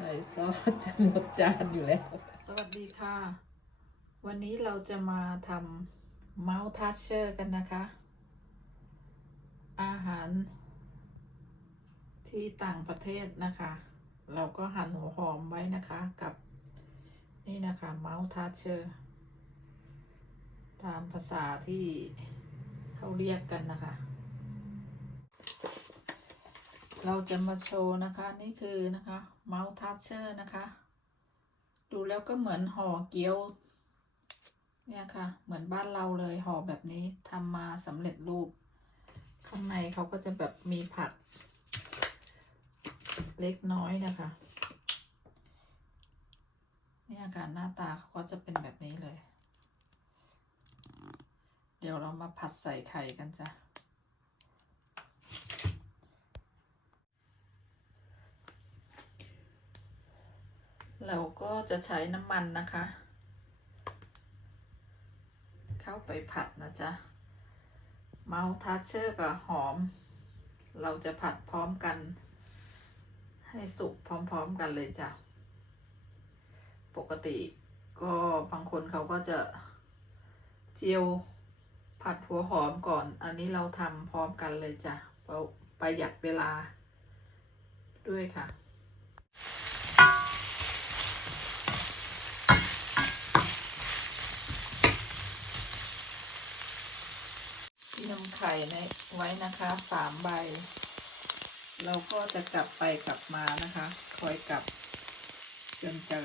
ใส่ซอสจะหมดจานอยู่แล้ว สวัสดีค่ะ วันนี้เราจะมาทำเมาส์ทัชเชอร์กันนะคะ อาหารที่ต่างประเทศนะคะ เราก็หั่นหัวหอมไว้นะคะกับ นี่นะคะเมาส์ทัชเชอร์ตามภาษาที่เขาเรียกกันนะคะ เราจะมาโชว์นะคะนี่คือนะคะเมาส์ทัชเชอร์นะคะ ดูแล้วก็เหมือนห่อเกี๊ยวเนี่ยค่ะ เหมือนบ้านเราเลยห่อแบบนี้ทำมาสำเร็จรูป ข้างในเขาก็จะแบบมีผัก เล็กน้อยนะคะเนี่ยค่ะหน้าตาเขาก็จะเป็นแบบนี้เลย เดี๋ยวเรามาผัดใส่ไข่กันจ้ะ เราก็จะใช้น้ำมันนะคะ เข้าไปผัดนะจ๊ะเมาทัชเชอร์กับหอม เราจะผัดพร้อมกัน ให้สุกพร้อมๆกันเลยจ้ะ ปกติก็บางคนเขาก็จะเจียวผัดหัวหอมก่อน อันนี้เราทำพร้อมกันเลยจ้ะเพราะประหยัดเวลาด้วยค่ะ ที่นำ ไข่ในไว้นะคะสามใบ เราก็จะกลับไปกลับมานะคะ คอยกลับ จนจะ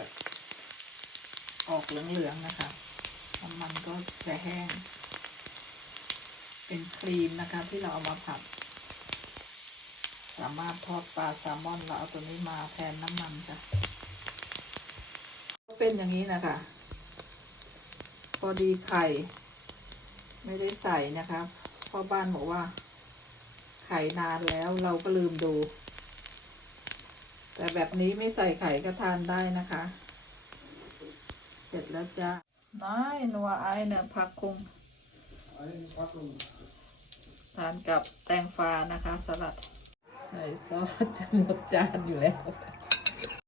ออกเหลืองๆนะคะน้ำมันก็จะแห้ง เป็นครีมนะคะที่เราเอามาผัด สามารถทอดปลาแซลมอนเราเอาตัวนี้มาแทนน้ำมันจ้ะเป็นอย่างนี้นะคะพอดีไข่ ไม่ได้ใส่นะคะ พ่อบ้านบอกว่า ไข่นานแล้วเราก็ลืมดู แต่แบบนี้ไม่ใส่ไข่ก็ทานได้นะคะ เสร็จแล้วจ้าน้ายนัวไอเนี่ยผักคุงทานกับแตงฟ้านะคะ สลัด ใส่ซอสจะหมดจานอยู่แล้ว